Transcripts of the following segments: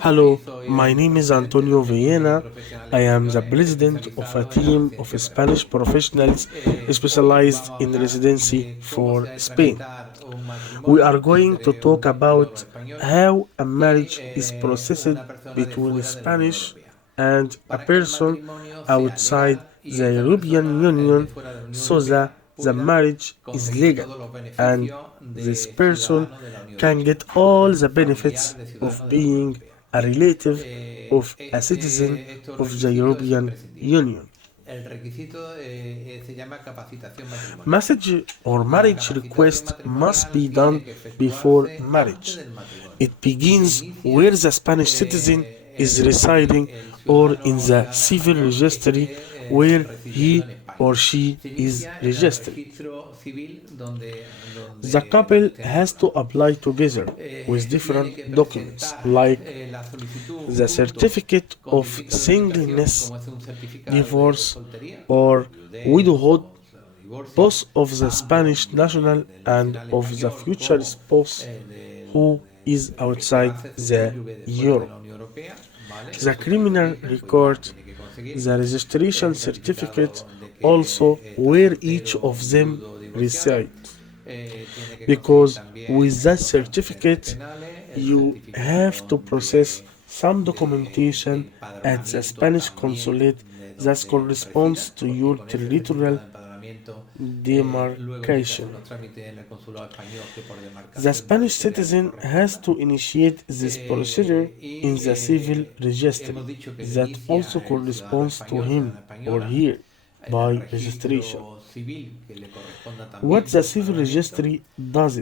Hello, my name is Antonio Villena. I am the president of a team of Spanish professionals specialized in residency for Spain. We are going to talk about how a marriage is processed between a Spanish and a person outside the European Union so that the marriage is legal and this person can get all the benefits of being a relative of a citizen of the European Union. Message or marriage request must be done before marriage. It begins where the Spanish citizen is residing or in the civil registry where he or she is registered. The couple has to apply together with different documents like the certificate of singleness, divorce, or widowhood, both of the Spanish national and of the future spouse who is outside the Europe. The criminal record, the registration certificate, also where each of them resides. Because with that certificate, you have to process some documentation at the Spanish consulate that corresponds to your territorial demarcation. The Spanish citizen has to initiate this procedure in the civil registry that also corresponds to him or her by registration. What the civil registry does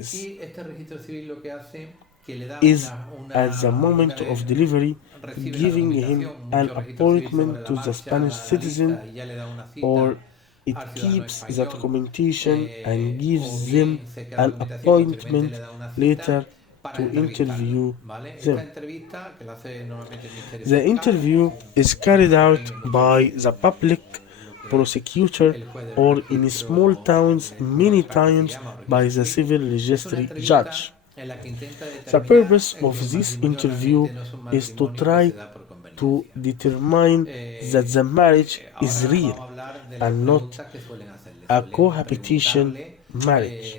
is at the moment of delivery giving him an appointment to the Spanish citizen, or it keeps the documentation and gives them an appointment later to interview them. The interview is carried out by the public prosecutor or in small towns many times by the civil registry judge. The purpose of this interview is to try to determine that the marriage is real and not a cohabitation marriage.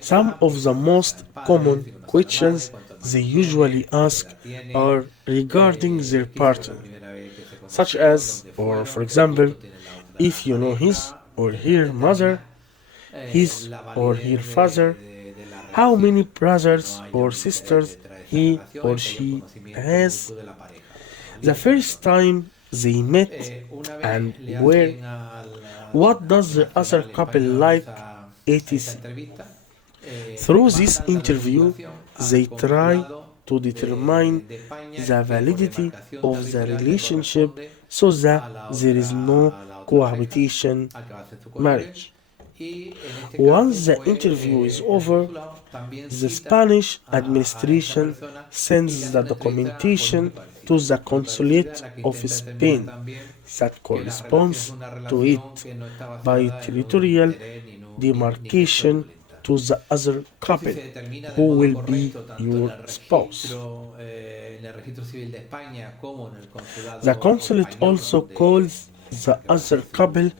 Some of the most common questions they usually ask are regarding their partner, such as, or for example, if you know his or her mother, his or her father, how many brothers or sisters he or she has, the first time they met and where, what does the other couple like, etc. Through this interview, they try to determine the validity of the relationship so that there is no cohabitation marriage. Once the interview is over, the Spanish administration sends the documentation to the consulate of Spain that corresponds to it by territorial demarcation to the other couple who will be your spouse. The consulate also calls the other couple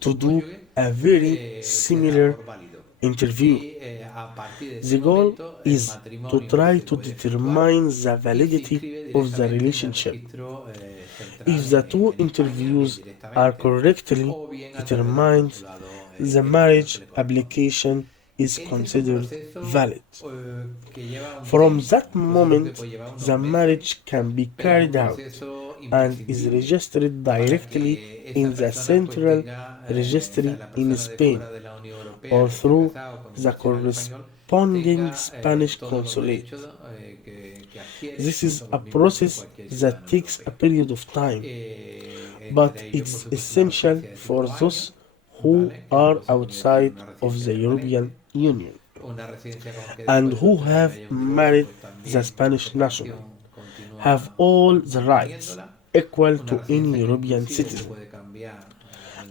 to do a very similar interview. The goal is to try to determine the validity of the relationship. If the two interviews are correctly determined, the marriage application is considered valid. From that moment, the marriage can be carried out and is registered directly in the central registry in Spain or through the corresponding Spanish consulate. This is a process that takes a period of time, but it's essential for those who are outside of the European Union and who have married the Spanish national, have all the rights equal to any European citizen.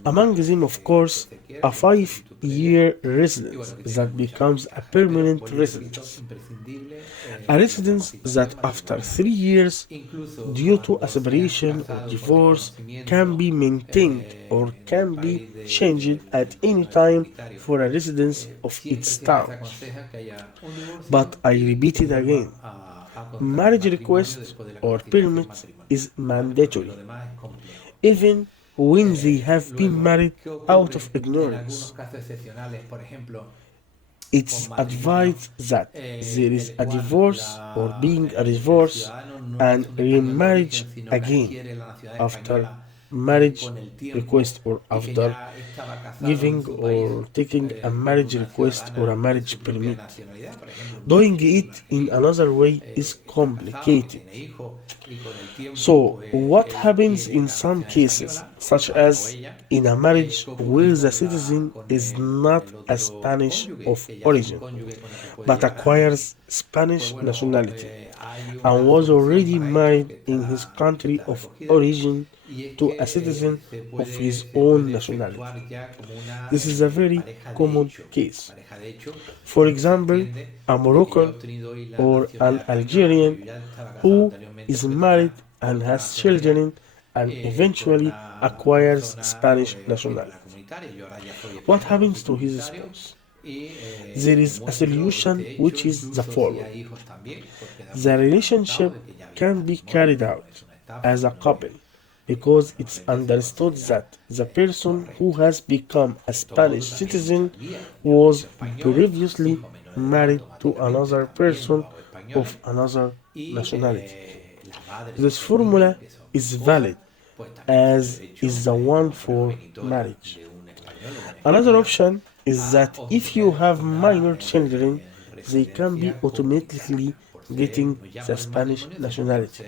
Among them, of course, a 5-year residence that becomes a permanent residence. A residence that after 3 years, due to a separation or divorce, can be maintained or can be changed at any time for a residence of its town. But I repeat it again, marriage request or permit is mandatory, even when they have been married out of ignorance. It's advised that there is a divorce or being a divorce and remarriage again after marriage request or after giving or taking a marriage request or a marriage permit. Doing it in another way is complicated. So, what happens in some cases, such as in a marriage where the citizen is not a Spanish of origin, but acquires Spanish nationality and was already married in his country of origin to a citizen of his own nationality? This is a very common case. For example, a Moroccan or an Algerian who is married and has children and eventually acquires Spanish nationality. What happens to his spouse? There is a solution which is the following. The relationship can be carried out as a couple because it's understood that the person who has become a Spanish citizen was previously married to another person of another nationality. This formula is valid as is the one for marriage. Another option is that if you have minor children, they can be automatically getting the Spanish nationality.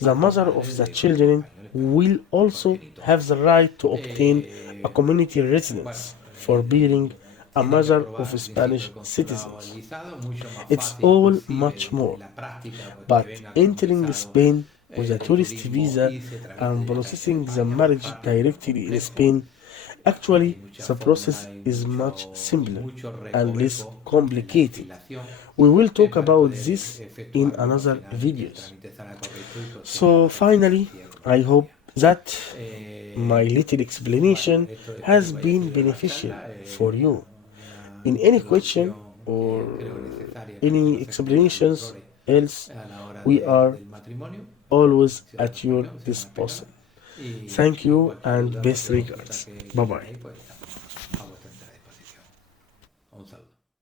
The mother of the children will also have the right to obtain a community residence for being a mother of Spanish citizens. It's all much more, but entering Spain with a tourist visa and processing the marriage directly in Spain, actually the process is much simpler and less complicated. We will talk about this in another videos. So finally, I hope that my little explanation has been beneficial for you. In any question or any explanations else, we are always at your disposal. Thank you and best regards. Bye bye.